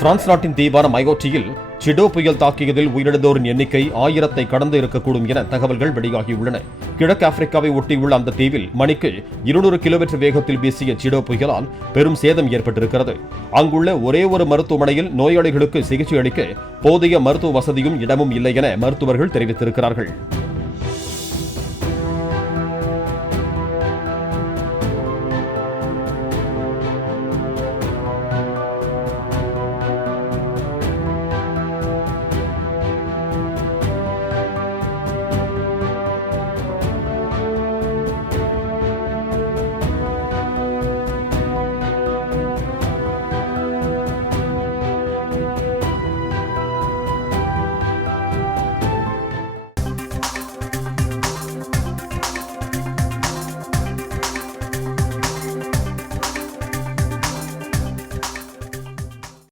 France நாட்டின் தீவான மையோட்டியில் சிடோ புயல் தாக்கியதில் உயிரிழந்தோரின் எண்ணிக்கை 1000-ஐ கடந்து இருக்கக்கூடும் என தகவல்கள் வெளியாகியுள்ளன. கிழக்கு ஆப்பிரிக்காவை ஒட்டியுள்ள அந்த தீவில் மணிக்கு 200 கிலோமீட்டர் வேகத்தில் வீசிய சிடோ புயலால் பெரும் சேதம் ஏற்பட்டிருக்கிறது. அங்குள்ள ஒரே ஒரு மருத்துவமனையில் நோயாளிகளுக்கு சிகிச்சை அளிக்க போதிய மருத்துவ வசதியும் இடமும் இல்லை என மருத்துவர்கள் தெரிவித்திருக்கிறார்கள்.